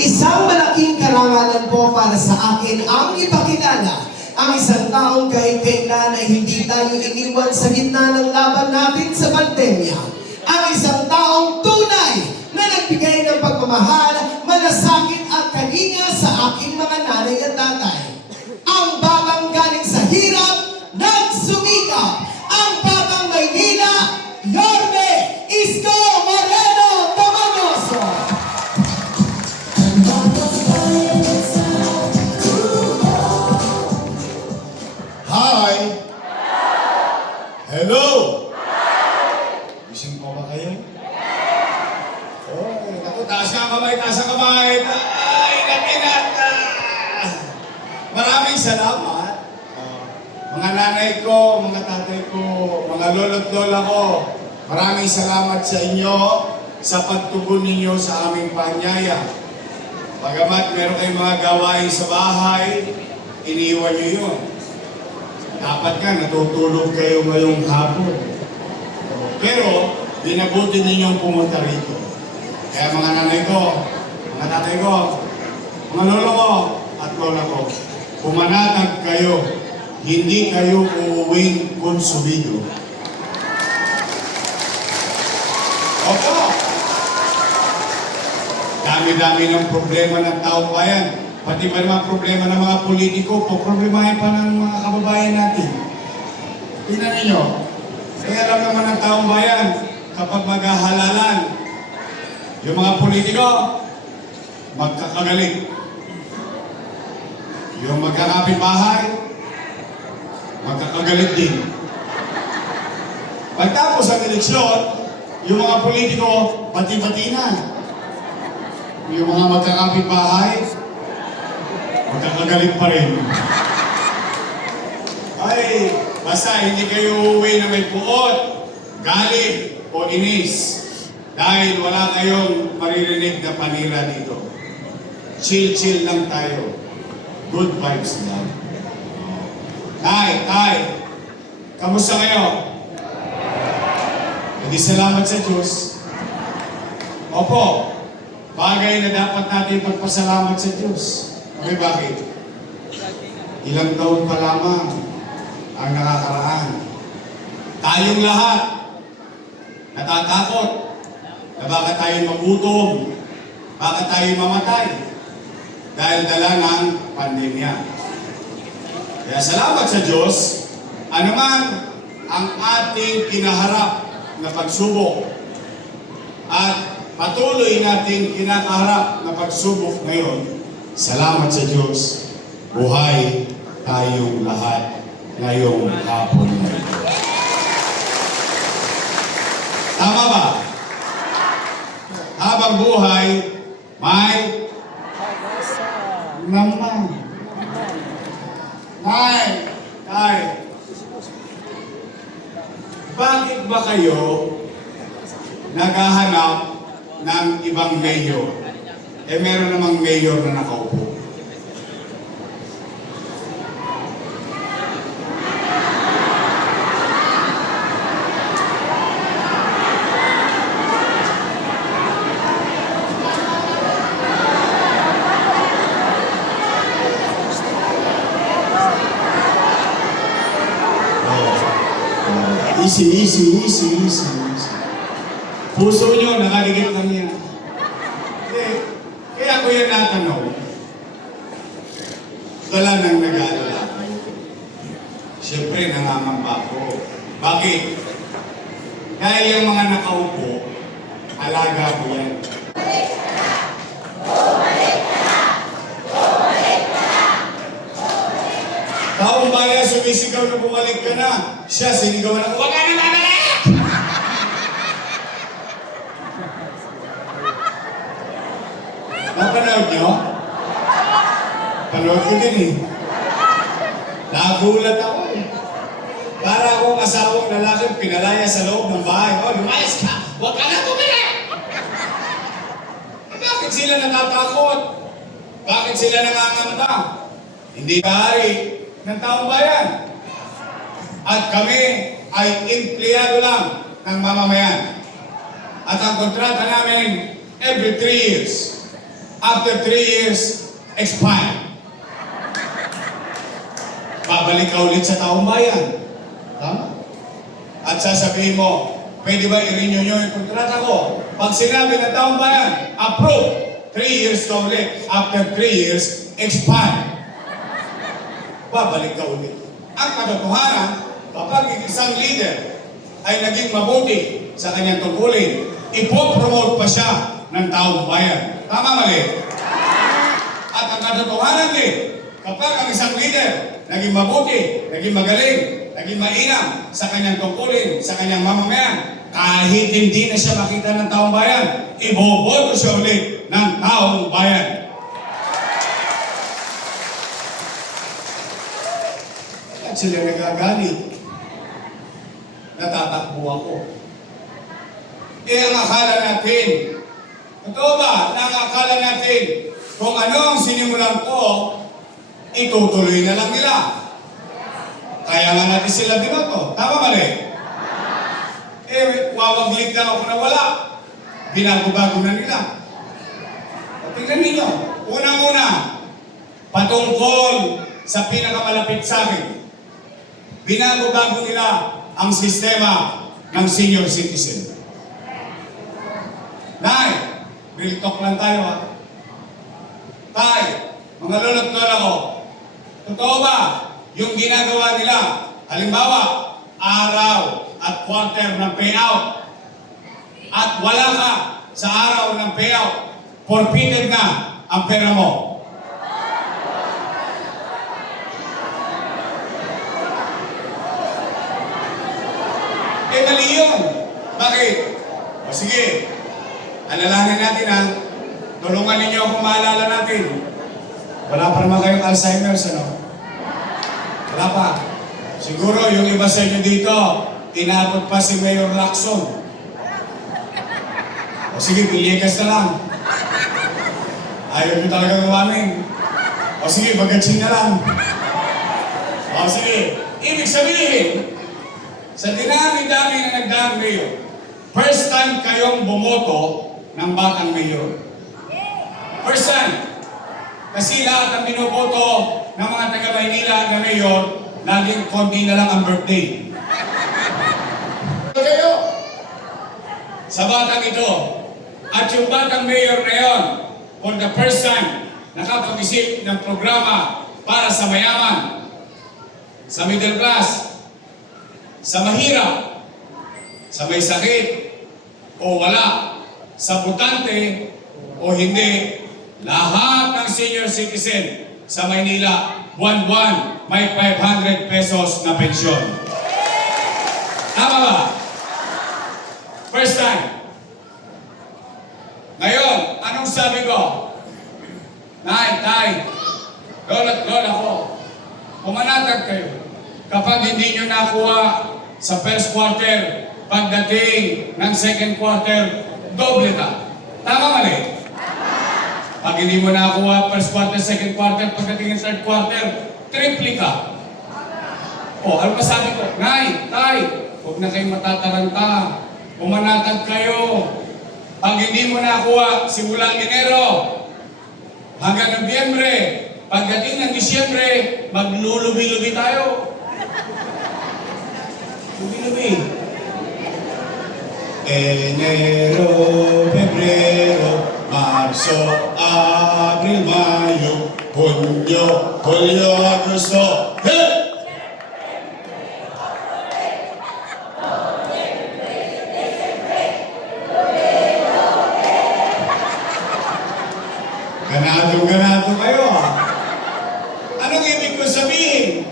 Isang malaking karangalan po para sa akin ang ipakilala ang isang taong kahit kailan ay hindi tayo iniwan sa gitna ng laban natin sa pandemya. Ang isang taong tunay na nagbigay ng pagmamahal, malasakit at kalinga sa aking mga nanay at tatay. Ang batang galing sa hirap, nagsumikap. Ang batang Maynila, Yorme Isko Moreno Tomagoso. Hi! Hello! Gising po ba kayo? Oh, naku, taas nga kamay, taas ang kamay. Ay, nakinata! Maraming salamat. Mga nanay ko, mga tatay ko, mga lolo't lola ko, maraming salamat sa inyo sa pagtugon ninyo sa aming panyaya. Bagamat meron kayong mga gawain sa bahay, iniwan nyo yun. Dapat nga, natutulog kayo ngayong hapon. Pero, binabuti ninyong pumunta rito. Kaya mga nanay ko, mga tatay ko, mga lolo ko, at lola ko, pumanatag kayo. Hindi kayo uuwing konsumido. Opo! Dami-dami ng problema ng taong bayan. Pati ba naman problema ng mga politiko, problemahin pa ng mga kababayan natin. Tingnan ninyo, kaya lang naman ng taong bayan, kapag maghahalalan, yung mga politiko, magkakagalit. Yung magkakapit-bahay, magkakagalit din. Pagtapos ang eleksyon, yung mga politiko, bati-bati na. Yung mga magkakapit-bahay, magkakagalit pa rin. Ay, basta hindi kayo uuwi na may puot, galit, o inis. Dahil wala kayong maririnig na panira dito. Chill-chill lang tayo. Good vibes lang. Tay, kamusta kayo? Hindi salamat sa Diyos. Opo, bagay na dapat natin pagpasalamat sa Diyos. Okay, bakit? Ilang taon pa lamang ang nakakaraan. Tayong lahat natatakot na baka tayo magutom, baka tayo mamatay dahil dala ng pandemya. Kaya salamat sa Diyos, anuman ang ating kinaharap na pagsubok at patuloy nating kinakaharap na pagsubok ngayon, salamat sa Diyos, buhay tayong lahat ngayong hapon na ito. Tama ba? Habang buhay, may naman. Tay, bakit ba kayo naghahanap ng ibang mayor? Eh, meron namang mayor na nakaupo. Easy. Puso nyo, nakaligit lang yan. Kaya ko yan natanong. Wala nang nag-aalala. Siyempre, nangangamba ko. Bakit? Dahil yung mga nakaupo, alaga ko yan. Taong bayan, sumisigaw na bumalik ka na. Siya, sinigawan na, huwag ka na babalik! Napanood nyo? Panood ko din eh. Nagulat ako eh. Para akong asawang lalaki pinalaya sa loob ng bahay. Oh, lumayas ka! Huwag ka na bumalik! Bakit sila natatakot? Bakit sila nangangamba? Hindi kahari ng taong bayan. At kami ay empleyado lang ng mamamayan. At ang kontrata namin, every 3 years. after 3 years, expire. Babalik ka ulit sa taong bayan. Tama? At sasabihin mo, pwede ba i-renew nyo yung kontrata ko? Pag sinabi ng taong bayan, approve. 3 years na ulit. After 3 years, expire. Babalik ka ulit. Ang katotohanan, kapag isang leader ay naging mabuti sa kanyang tungkulin, ipopromote pa siya ng taong bayan. Tama mali? At ang katotohanan din, kapag ang isang leader naging mabuti, naging magaling, naging mainam sa kanyang tungkulin, sa kanyang mamamayan, kahit hindi na siya makita ng taong bayan, iboboto siya ulit ng taong bayan. At sila nagagalit. Natatakbo ako. Ang akala natin, totoo ba, ang akala natin, kung ano ang sinimulan ko, itutuloy na lang nila. Kaya nga natin sila binoto. Tama mali? Wawaglit lang ako na wala. Binago-bago na nila. O, tingnan ninyo. Unang-una, patungkol sa pinakamalapit sa akin. Binago-bago nila ang sistema ng senior citizen. Nay, real talk lang tayo ha. Tay, mga lolo't lola ko, totoo ba yung ginagawa nila? Halimbawa, araw at quarter ng payout. At wala ka sa araw ng payout, forfeited na ang pera mo. Mali yun. Bakit? O sige, alalahanin natin ha. Tulungan ninyo akong maalala natin. Wala pa naman kayong Alzheimer's, ano? Wala pa. Siguro yung iba sa inyo dito, inabot pa si Mayor Lacson. O sige, Villegas na lang. Ayaw nyo talaga gawamin. O sige, bagatsin na lang. O sige, ibig sabihin, sa dinami-dami na nagdaang mayor, first time kayong bumoto ng batang mayor. First time. Kasi lahat ang binoboto ng mga taga-Maynila na mayor, laging konti na lang ang birthday. Kayo, sa batang ito, at yung batang mayor na yon, for the first time, nakapag-isip ng programa para sa mayaman, sa middle class, sa mahirap, sa may sakit, o wala, sa butante, o hindi, lahat ng senior citizen sa Maynila, buwan-buwan, may 500 pesos na pensyon. Tama ba? First time. Ngayon, anong sabi ko? Nay, tay, lola't lola ko, pumanatag kayo. Kapag hindi nyo nakuha sa first quarter, pagdating ng second quarter, doble ka. Tama mali? Pag hindi mo nakuha first quarter, second quarter, pagdating ng third quarter, triple ka. O, ano pa sabi ko? Nay, tay, huwag na kayong matataranta. Pumanatag kayo. Pag hindi mo nakuha, simulang Enero, hanggang Nobyembre, pagdating ng Disyembre, maglulubi-lubi tayo. Lubi-lubi. Enero, Pebrero, Marso, Abril, Mayo, Junio, Julio, Agosto. Hey! Ganado kayo ah. Anong ibig ko sabihin?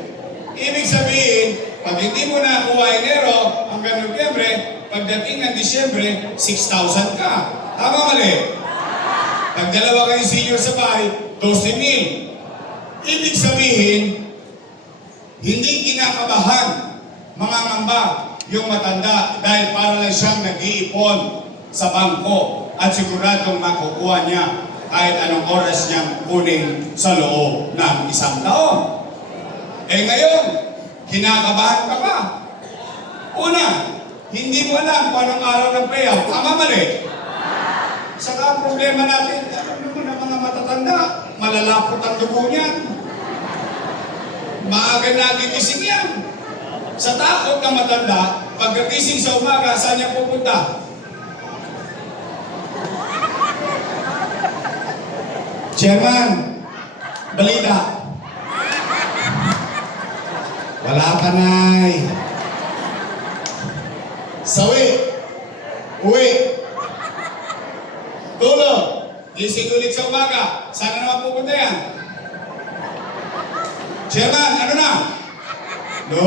Ibig sabihin, pag hindi mo nakuha Enero hanggang Nobyembre, pagdating ng Disyembre, 6,000 ka. Tama mali? Pag dalawa kayo senior sa bahay, 12,000. Ibig sabihin, hindi kinakabahan mga ngamba yung matanda dahil para lang siyang nag-iipon sa bangko at siguradong makukuha niya kahit anong oras niyang kunin sa loob ng isang taon. Eh ngayon, kinakabahan ka pa. Una, hindi mo alam kung anong araw ng payout. Tama mali? Saka ang problema natin, alam mo naman mga matatanda, malalapot ang dugo niyan. Maaga nagigising yan. Sa takot ng matanda, pagkagising sa umaga, saan niya pupunta? Chairman, balita. Wala ka, Nay. Sawi. Uwi. Tulog. Gising ulit sa umaga. Sana naman pupunta yan. Chairman, ano na? No,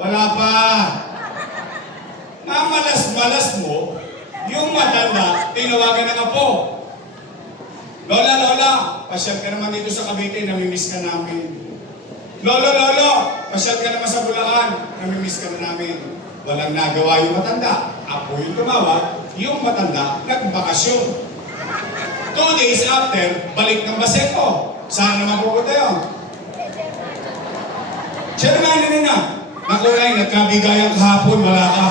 wala pa. Mamalas-malas mo, yung matanda, tinawagan ng apo. Lola, Lola, pasyal ka naman dito sa Cavite, namimiss ka namin. Lolo, pasyal ka naman sa Bulacan, namimiss ka na namin. Walang nagawa yung matanda. Apo yung tumawag, yung matanda, nagbakasyon. 2 days after, balik ng Baseco. Saan naman pupunta yun? Chairman, ano na? Nakulay, nagkabigayan kahapon, wala ka.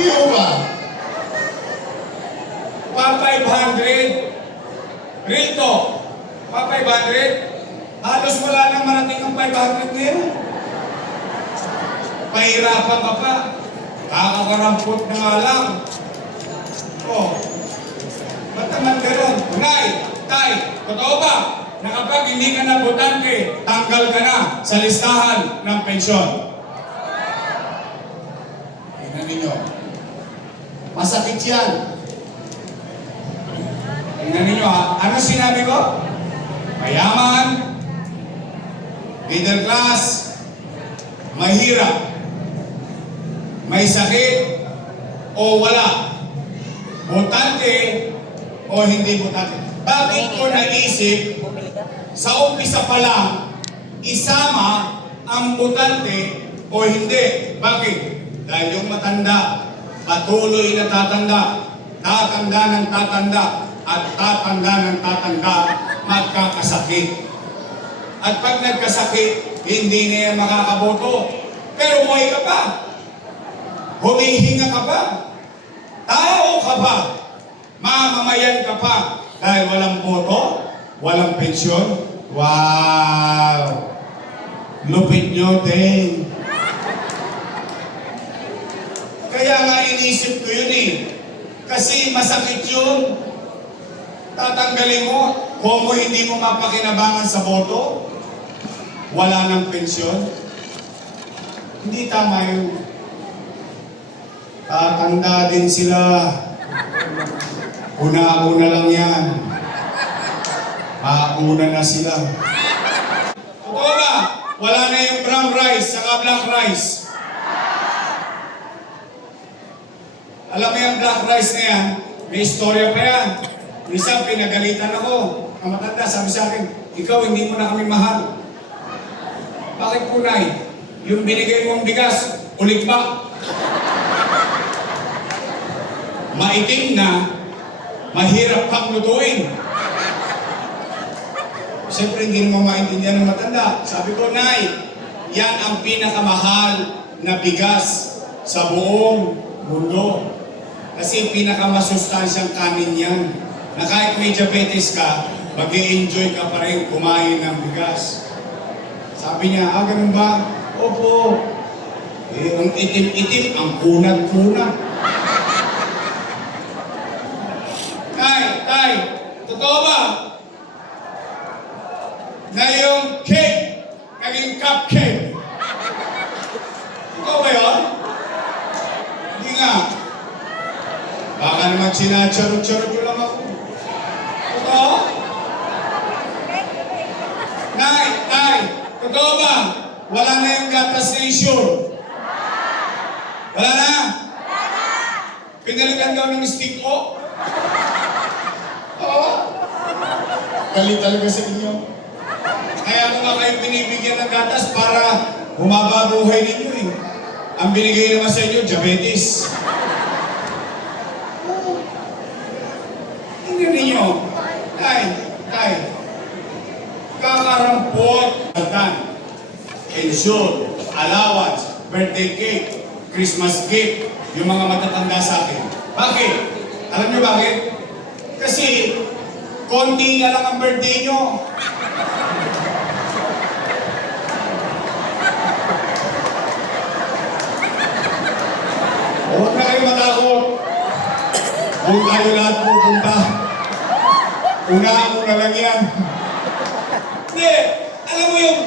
Iyo ba? Pa 500. Real to. Pa 500. Halos wala nang marating ang 500 na yun. Pahirapan ka pa. Kakakarampot na nga lang. Oh. Ba't naman gano'n? Nay, tay, totoo ba na kapag hindi ka na botante, tanggal ka na sa listahan ng pensyon? Tingnan ninyo. Masakit yan. Tingnan ninyo ha. Ano sinabi ko? Mayaman, middle class, mahirap, may sakit o wala, botante o hindi botante. Bakit ko naisip sa umpisa pa lang isama ang botante o hindi? Bakit? Dahil yung matanda patuloy na tatanda, tatanda ng tatanda, at tatanda ng tatanda, magkakasakit. At pag nagkasakit, hindi na yan makakaboto. Pero buhay ka pa. Humihinga ka pa. Tao ka pa. Mamamayan ka pa. Dahil walang boto, walang pensyon. Wow! Lupit nyo, Deng. Kaya nga inisip ko yun eh. Kasi masakit yun. Tatanggalin mo, kung mo hindi mo mapakinabangan sa boto, wala ng pensyon. Hindi tama yun. Tatanda din sila. Una-una lang yan. Mauna na sila. Totoo ba? Wala na yung brown rice saka black rice. Alam mo yung black rice na yan, may istorya pa yan. Minsan pinagalitan ako. Ang matanda sabi sa akin, ikaw hindi mo na kami mahal. Bakit po, Nay? Yung binigay mong bigas, ulit ba? Maitim na, mahirap pang lutuin. Siyempre hindi naman maintindihan ng matanda. Sabi ko, Nay, yan ang pinakamahal na bigas sa buong mundo. Kasi pinakamasustansyang kanin yan. Na kahit may diabetes ka, mag-i-enjoy ka pa rin kumain ng bigas. Sabi niya, ganun ba? Opo. Ang itim-itim, ang kunat-kunat. Tay, totoo ba? Na yung cake, naging cupcake. Totoo ba yun? Hindi nga. Baka naman sinacharot-charot ko lang ako. Totoo? Tay, totoo ba? Wala na yung gatas na insure. Wala na? Pinalitan daw ng stick o? Oo. Galit talaga sa inyo. Kaya ko nga kayo binibigyan ng gatas para humaba buhay ninyo eh. Ang binigay naman sa inyo, diabetes. Tingnan ninyo. Tay. Kakarampot. Pensyon. allowance, birthday cake, Christmas gift, yung mga matatanda sa akin. Bakit? Alam niyo bakit? Kasi, konti na lang ang birthday nyo. Huwag na kayo matakot. Huwag tayo lahat pupunta. Una lang yan. Hindi, alam mo yung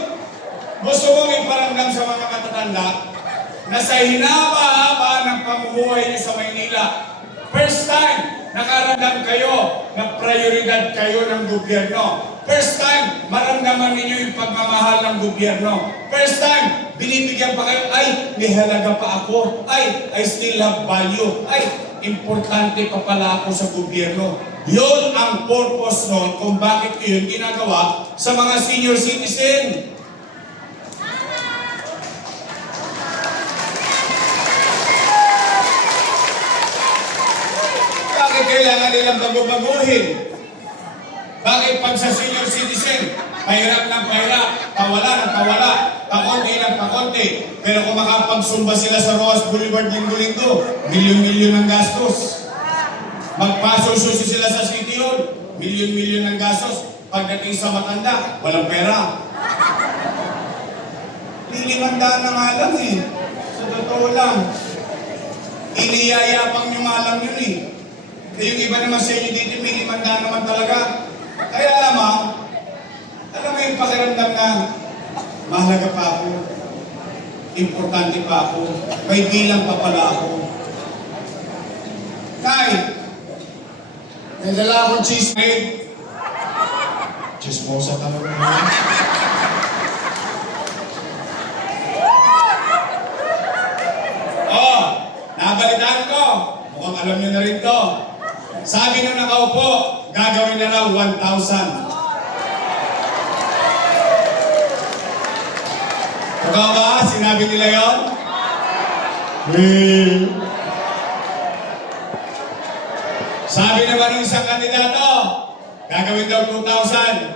gusto mong iparamdam sa mga matatanda na sa hinaba-haba ng pamumuhay niyo sa Maynila, first time, nakaramdam kayo na prioridad kayo ng gobyerno. First time, maramdaman ninyo yung pagmamahal ng gobyerno. First time, binibigyan pa kayo, ay, may halaga pa ako. Ay, I still have value. Ay, importante pa pala ako sa gobyerno. Yun ang purpose nun kung bakit yun ginagawa sa mga senior citizen. Bakit kailangan nilang bago-baguhin? Bakit pag sa senior citizen, pahirap ng pahirap, pawala ng pawala, pakonti lang pakonti. Pero kung makapagsumba sila sa Roas Boulevard linggo-linggo, milyon-milyon ang gastos. Magpasususi sila sa City Hall, milyon-milyon ang gastos. Pagdating sa matanda, walang pera. Lilimandaan na nga lang eh. Sa totoo lang. Iniyayapang nyo nga lang yun eh. Yung iba naman sa inyo dito, may limandaan naman talaga. Kaya lamang, alam mo yung pakiramdam na mahalaga pa ako, importante pa ako, may bilang pa pala ako. Kahit, may dala akong cheese bread. Chismosa talaga. Oh, nabalitaan ko. Mukhang alam niyo na rin to. Sabi nung nakaupo, gagawin na raw 1,000. Totoo ba? Sinabi nila yun? Sabi naman ng isang kandidato, gagawin daw 2,000.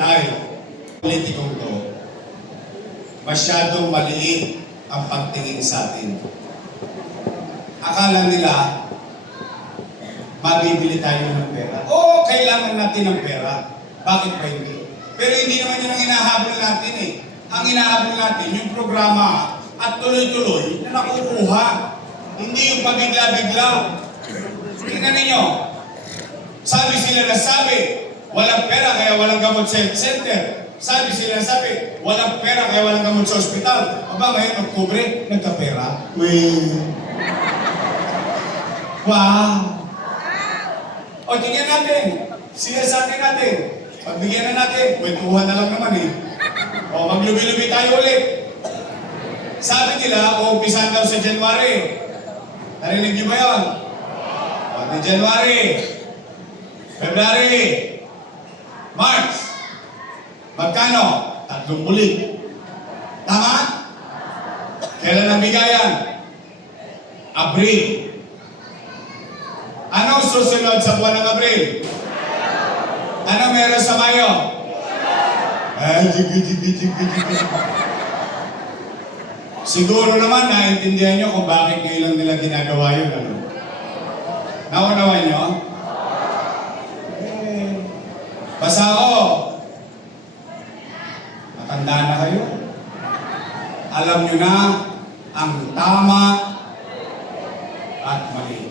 Tay, politikong to, masyadong maliit ang pagtingin sa atin. Akala nila, mabibili tayo ng pera. Oo, kailangan natin ng pera. Bakit ba hindi? Pero hindi naman yun ang hinahabol natin eh. Ang hinahabol natin, yung programa at tuloy-tuloy na nakukuha. Hindi yung pabigla-bigla. Tingnan ninyo. Sabi sila na sabi, walang pera kaya walang gamot sa health center. Sabi sila na sabi, walang pera kaya walang gamot sa ospital. Aba, ngayon, Oktubre, nagkapera. Wow! O, tingnan natin. Sinasabi natin. Pagbigyan na natin. Kwentuhan na lang naman eh. O, maglubi-lubi tayo ulit. Sabi nila, uumpisan daw sa January. Narinig niyo ba yun? O, di January, February, March. Magkano? 3 bulig. Tama? Kailan ang bigayan? Abril. Anong susunod sa buwan ng Abril? Ano meron sa Mayo? Siguro naman naintindihan nyo kung bakit ngayon lang nila ginagawa yun. Ano? Naunawan nyo? Basta ako, matanda na kayo. Alam nyo na ang tama at mali.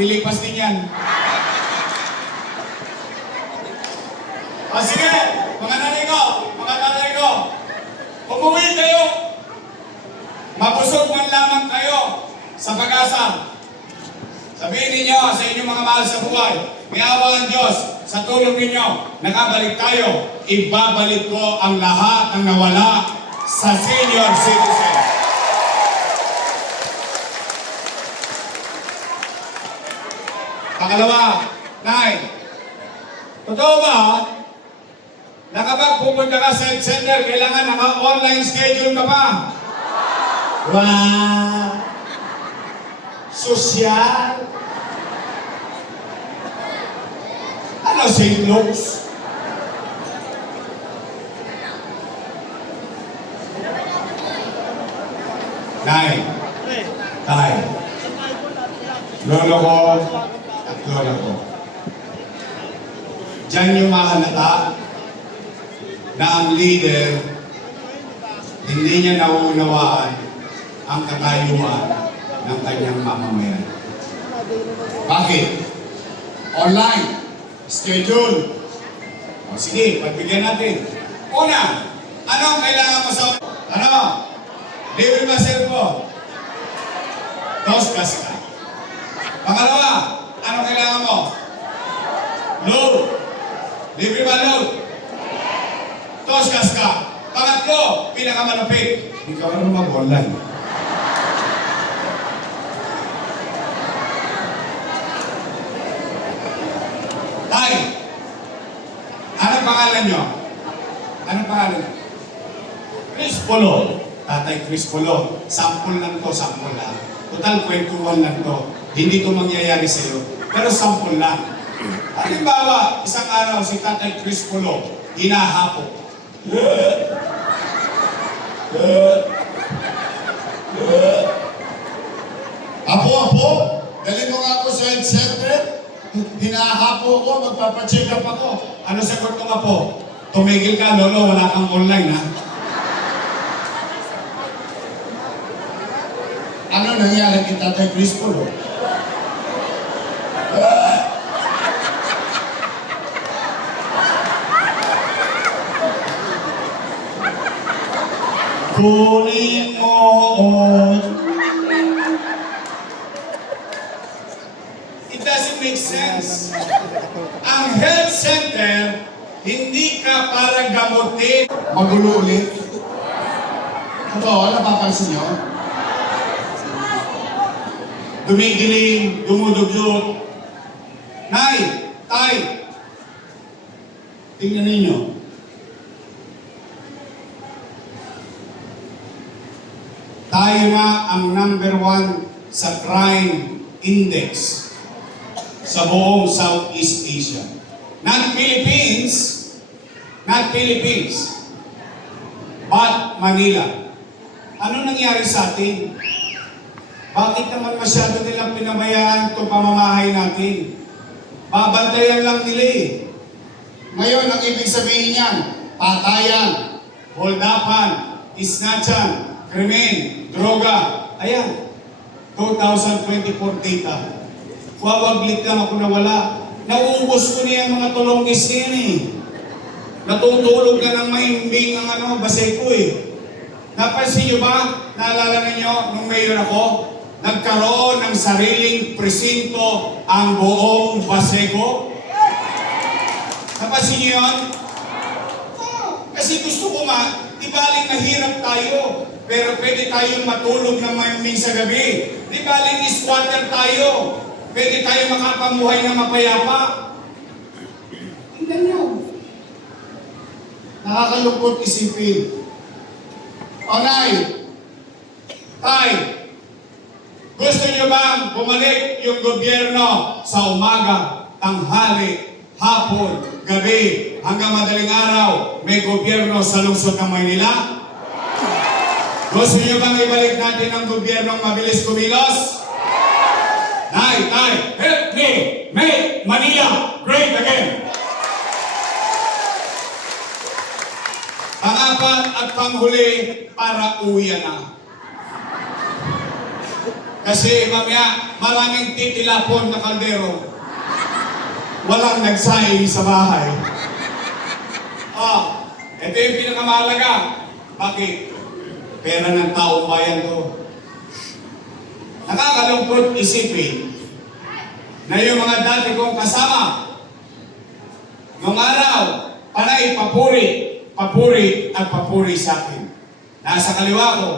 lilipas din yan. O sige, mga nanay ko, umuwi kayo. Mabusog man lamang kayo sa pag-asa. Sabihin ninyo sa inyong mga mahal sa buhay, may awa ang Diyos, sa tulong ninyo, nakabalik tayo, ibabalik ko ang lahat ng nawala sa senior citizen. Pangalawa, Nay, totoo ba na kapag pupunta ka sa health center, kailangan naka-online schedule ka pa? Wow! Sosyal! Ano, St. Luke's? Nay, Tay, lolo ko at lola ko. Diyan yung mahalata na ang leader hindi niya nauunawaan ang katayuan ng kanyang mamamayan. Bakit? Online. Schedule. O sige, pagbigyan natin. Una, ano ang kailangan mo sa... Ano? Libre ba cellphone? Toskas ka. Pangalawa, ano kailangan mo? Load. Libre ba load? Toskas ka. Pangatlo, pinakamalapit. Hindi ka marunong mag-online. Tay, anong pangalan nyo? Anong pangalan nyo? Chris Polo. Tatay Chris Polo. Sample lang to, sample lang. Total, kwentuhan lang to. Hindi to mangyayari sa'yo. Pero sample lang. Halimbawa, isang araw si Tatay Chris Polo, hinahapo. Apo, dali mo nga ako sa health center. Hinahapo ako, magpapacheck up ako. Ano sagot ng apo? Tumigil ka, lolo, wala kang online, ha? Ano nangyari kay Tatay Chris Polo? Kunin mo It doesn't make sense. Ang health center, hindi ka para gamutin. Magulo ulit. Totoo, napapansin nyo? Dumigiling, dumudugyot. Nay, tay, tingnan ninyo. Tayo na ang number 1 sa crime index sa buong Southeast Asia. Not Philippines, but Manila. Ano nangyari sa atin? Bakit naman masyado nilang pinabayaan itong pamamahay natin? Babantayan lang nila eh. Ngayon, ang ibig sabihin niyan, patayan, holdapan, isnatchan, krimen, droga. Ayan, 2024 data. Wawaglit lang ako na wala. Nauubos ko niya mga tulongis yan eh. Natutulog na ng maimbing ang basay ko eh. Napansin niyo ba? Naalala ninyo nung mayor ako? Nagkaroon ng sariling presinto ang buong Baseco. Napansin niyo yun? Oh, kasi gusto ko di baling nahirap tayo, pero pwede tayong matulog ng mahimbing sa gabi. Di baling squatter tayo, pwede tayo makapamuhay na mapayapa. Tingnan niyo. Nakakalungkot isipin. O Nay, Tay, gusto niyo bang bumalik yung gobyerno sa umaga, tanghali, hapon, gabi, hanggang madaling araw, may gobyerno sa lungsod ng Maynila? Gusto niyo bang ibalik natin ang gobyernong mabilis kumilos? Nay, Tay, help me make Manila great again! Pang-apat at panghuli, para uwian na. Kasi mamaya, maraming titilapon na kaldero. Walang nagsaing sa bahay. Ito yung pinakamahalaga. Bakit? Pera ng taong bayan to. Nakakalungkot isipin na yung mga dati kong kasama, nung araw, panay papuri at papuri sa akin. Nasa kaliwa ko,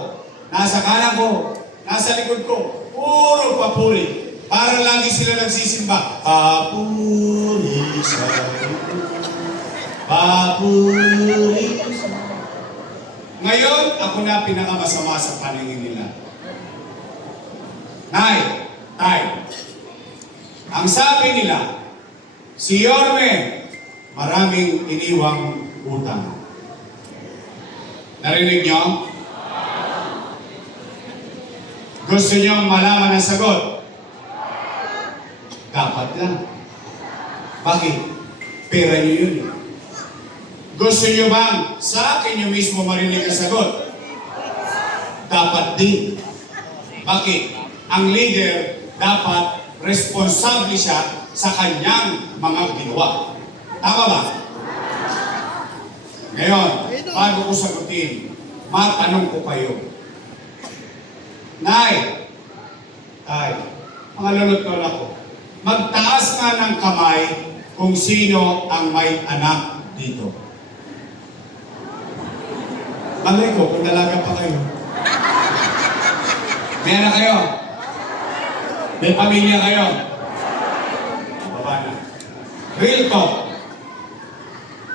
nasa kanan ko, nasa likod ko, puro papuri. Para lagi sila nagsisimba. Papuri sa likod, papuri sa... Ngayon, ako na pinakamasama sa paningin nila. Nay, tay, ang sabi nila, si Yorme, maraming iniwang utang. Narinig nyo? Gusto nyo malaman ang sagot? Dapat lang. Bakit? Pera nyo yun. Gusto nyo bang sa akin nyo mismo marinig ang sagot? Dapat din. Bakit? Ang leader dapat responsable siya sa kanyang mga ginawa. Tama ba? Ngayon, bago ko sagutin, matanong ko kayo. Nay, tay, mga lulot-lola ko, magtaas nga ng kamay kung sino ang may anak dito. Malay ko, kung dalaga pa kayo. May anak kayo? May pamilya kayo? Baba na. Real talk.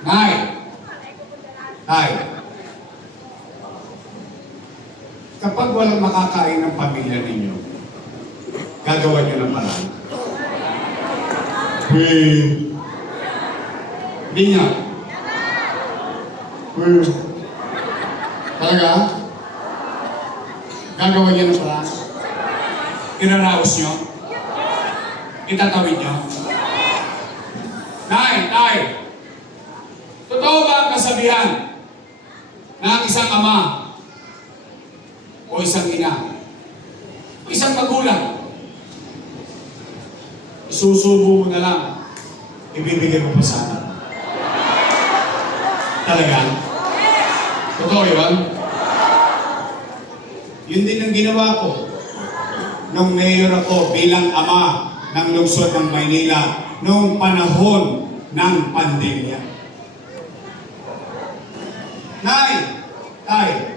Nay. Tay. Kapag walang makakain ng pamilya ninyo, gagawa nyo ng paraan. Hindi nga. Talaga? Gagawa nyo ng paraan? Iraraos nyo? Itatawid nyo? Nay, tay, totoo ba ang kasabihan na ang isang ama o isang ina o isang magulang isusubo mo na lang, ibibigay mo pa sana? Talaga? Totoo yun? Yun din ang ginawa ko nung mayor ako bilang ama ng lungsod ng Maynila noong panahon ng pandemya. Nay, tay,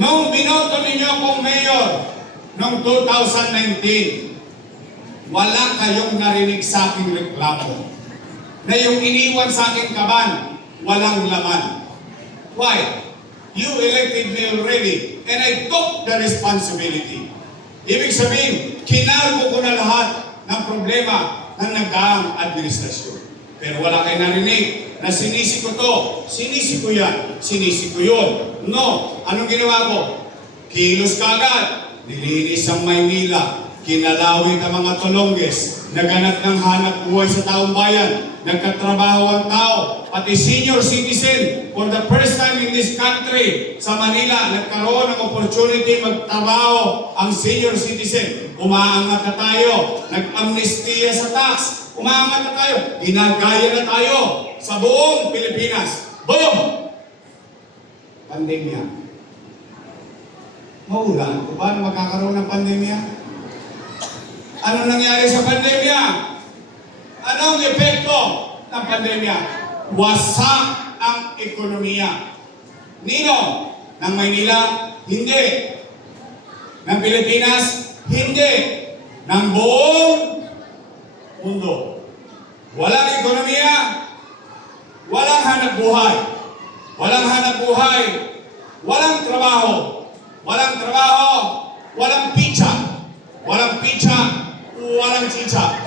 nung binoto ninyo akong mayor noong 2019, wala kayong narinig sa aking reklamo na yung iniwan sa aking kaban, walang laman. Why? You elected me already and I took the responsibility. Ibig sabihin, kinargo ko na lahat ng problema ng nagdaang administrasyon. Pero wala kayo narinig na sinisi ko to, sinisi ko yan, sinisi ko yun. No, anong ginawa ko? Kilos kagad, nilinis ang Maynila, kinalawit ang mga Tolonges, naganap ng hanap buhay sa taong bayan, nagkatrabaho ang tao, pati senior citizen, for the first time in this country, sa Manila, nagkaroon ng opportunity magtrabaho ang senior citizen. Umaangat na tayo, nag-amnestia sa tax, umaangat na tayo, ginagaya na tayo sa buong Pilipinas. Boom! Pandemya. Maulan, kung paano magkakaroon ng pandemya? Ano nangyari sa pandemya? Anong epekto ng pandemya? Wasak ang ekonomiya. Nino? Ng Maynila? Hindi. Ng Pilipinas? Hindi. Ng buong mundo. Walang ekonomiya, walang hanap buhay. Walang hanap buhay, walang trabaho. Walang trabaho, walang pizza. Walang pizza, walang chicha.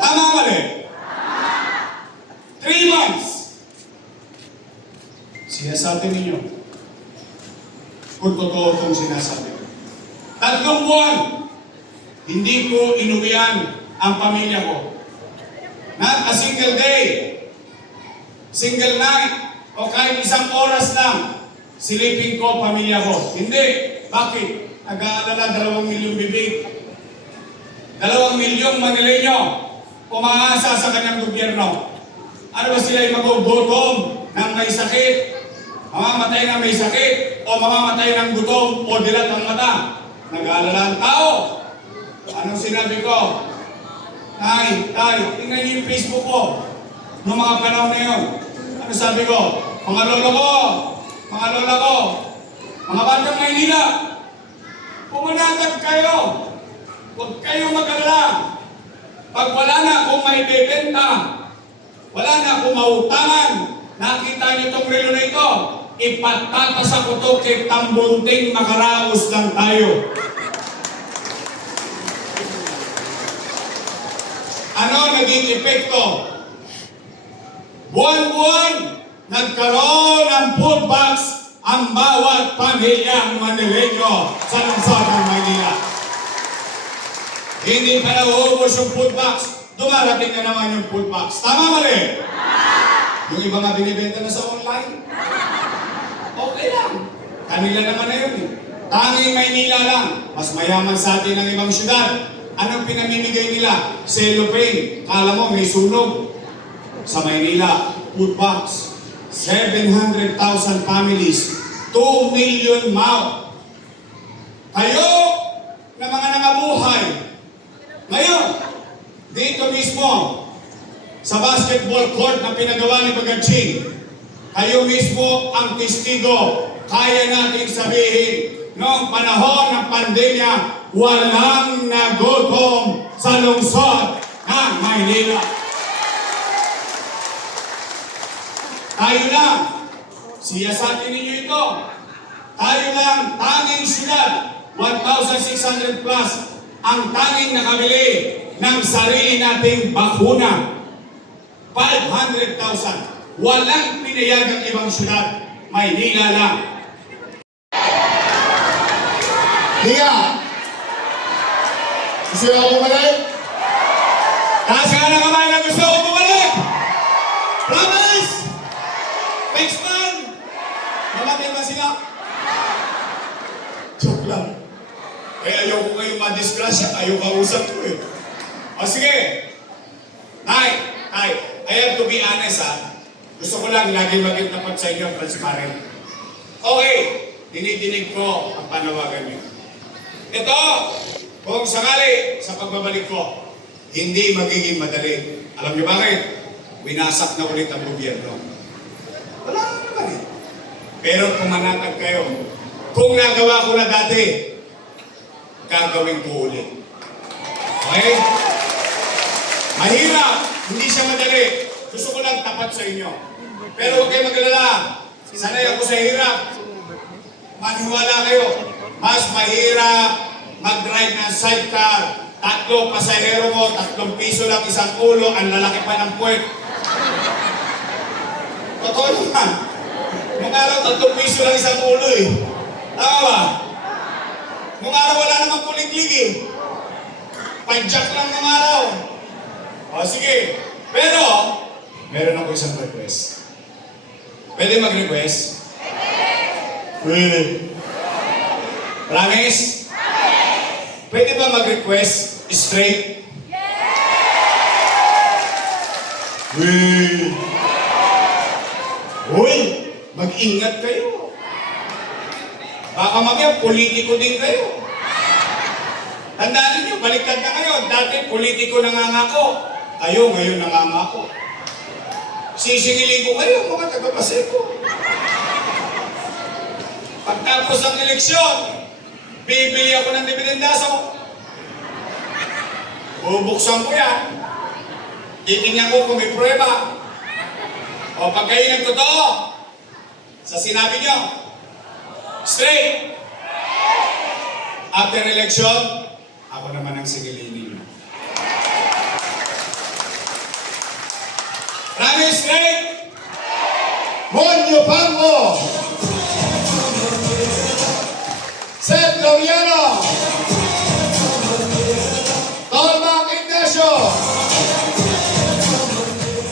Tama mali? 3 months. Sinasabi ninyo. Kung totoo itong sinasabi. 3 buwan. Hindi ko inuwian ang pamilya ko. Not a single day. Single night. O kahit 1 oras lang. Silipin ko pamilya ko. Hindi. Bakit? Nag-aalala 2 milyong bibig. 2 milyong Manileño umaasa sa kanyang gobyerno. Ano ba sila yung magugutom ng may sakit? Mamamatay ng may sakit? O mamamatay ng gutom o dilat ng mata? Nag-aalala ang tao. Anong sinabi ko? Tay, tingnan niyo yung Facebook ko noong mga panahon na yun. Ano sabi ko? Mga lola ko, mga batang Maynila, pumunatag kayo. Huwag kayong mag-alala. Pag wala na akong maibebenta, wala na akong mautangan, nakita niyo itong relo na ito, ipatatasak ko ito kay Tambunting, makaraos lang tayo. Ano naging epekto? Buwan-buwan, nagkaroon ng food box ang bawat pamilyang Manileño sa lungsod ng Maynila. Hindi pa nauubos yung food box, dumarating na naman yung food box. Tama mali? Yung iba nga binibenta na sa online? Okay lang. Kanila naman na yun. Tanging Maynila lang. Mas mayaman sa atin ang ibang syudad. Anong pinamimigay nila? Cellophane. Kala mo may sunog. Sa Maynila, food box. 700,000 families. 2 million mouth. Kayo na mga nangabuhay. Ngayon, dito mismo, sa basketball court na pinagawa ni Bagaching, kayo mismo ang testigo. Kaya nating sabihin, noong panahon ng pandemya, walang nagutom sa lungsod ng Maynila. Tayo lang, siyasatin ninyo ito. Tayo lang, tanging siyudad, 1,600 plus, ang tanging nakabili ng sarili nating bakuna. 500,000. Walang pinayagang ibang siyudad. Maynila lang. Higa! Gusto niyo ako bumalik? Taas ka na kamay na gusto ko bumalik! Promise! Next man! Namatay ba sila? Joke lang. Eh, ayaw ko kayong madisgrasya. Ayaw kausap ko eh. O sige. Tay, I have to be honest ha. Gusto ko lang lagi maging tapat sa inyo, transparent. Okay, dinidinig ko ang panawagan niyo. Ito, kung sakali sa pagbabalik ko, hindi magiging madali. Alam niyo bakit? Winasak na ulit ang gobyerno. Wala naman eh. Pero pumanatag kayo. Kung nagawa ko na dati, gagawin ko ulit. Okay? Mahirap. Hindi siya madali. Gusto ko lang tapat sa inyo. Pero huwag kayo mag-alala. Sanay ako sa hirap. Maniwala kayo. Mas mahirap mag-drive ng sidecar. 3 pasahero mo, 3 piso lang isang ulo, ang lalaki pa ng puwet. Totoo naman. Nung araw, 3 piso lang isang ulo eh. Tama ba? Nung araw, wala namang kuliglig eh. Padjak lang ng araw. O sige. Pero, meron ako isang request. Pwede mag-request? Pwede. Promise? Pwede ba mag-request straight? Uy! Uy! Mag-ingat kayo. Baka mamaya politiko din kayo. Tandaan ninyo, baliktad na kayo. Dati politiko nangangako. Kayo ngayon nangangako. Sisingilin ko kayo, mga taga-Paseco. Pagtapos ng eleksyon, bibili ako ng dividendaso. Bubuksan ko yan. Titingnan ko kung may prueba. O pag kayo nagtotoo, sa sinabi nyo, straight. After election, ako naman ang singilin ninyo. Promise straight. Monyo Pango! Seth Loviano! Tolmac Ignacio!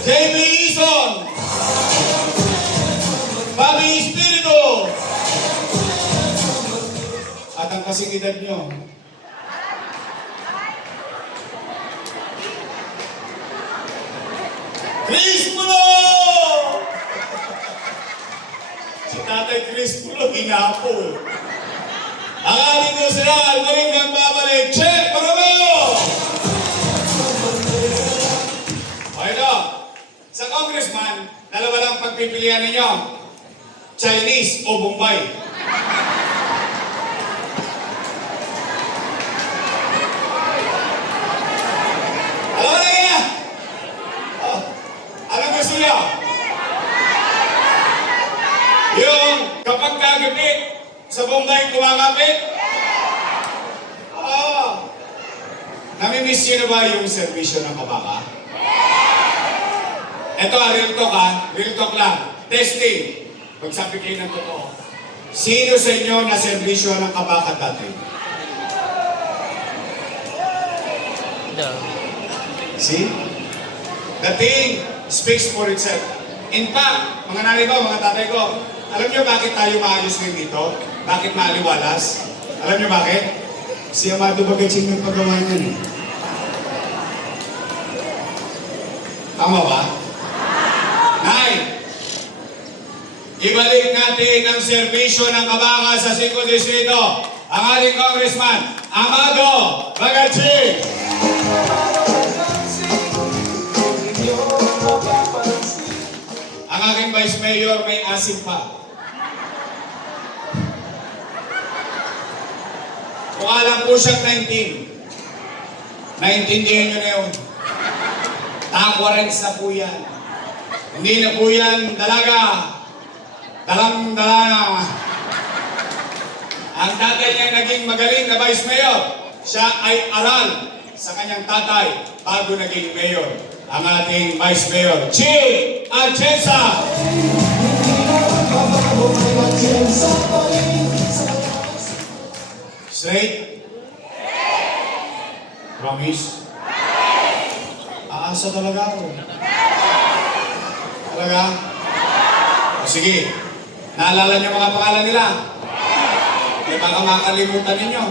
JB Ison. Bobby Espiritu. kasing edad nyo? Chris Pulo! Si Tatay Chris Pulo, hinapol. Ang ating national, balik ang babalik, Che Parameo! Okay no, sa congressman, dalawa lang pagpipilian ninyo. Chinese o Bombay. Alam mo na yan? Oh, anong gusto niyo? Yung kapag kagapit, sa Bombay kumakapit? Oo. Namimiss nyo na ba yung servisyo ng kabaka? Ito real talk real talk lang. Testing. Magsabi kayo ng totoo. Sino sa inyo na servisyo ng kabaka dati? See? The thing speaks for itself. In fact, mga nanay ko, mga tatay ko, alam niyo bakit tayo maayos ngayon dito? Bakit maaliwalas? Alam niyo bakit? Si Amado Bagatsing ng paggawa niyan eh. Tama ba? Nay, ibalik natin ang serbisyo ng kabaka sa 5 distrito. Ang ating congressman, Amado Bagatsing! Ang aking vice mayor may asim pa. Kung alam po siyang 19, naintindihan nyo na yun. Takwarens na po yan. Hindi na po yan dalaga. Dalang-dala. Ang tatay niya naging magaling na vice mayor. Siya ay aral sa kanyang tatay bago naging mayor. Ang ating vice mayor, Chi Atienza! Straight? Promise? Aasa talaga ako. Talaga? O sige, naalala niyo mga pangalan nila? May baka makalimutan ninyo.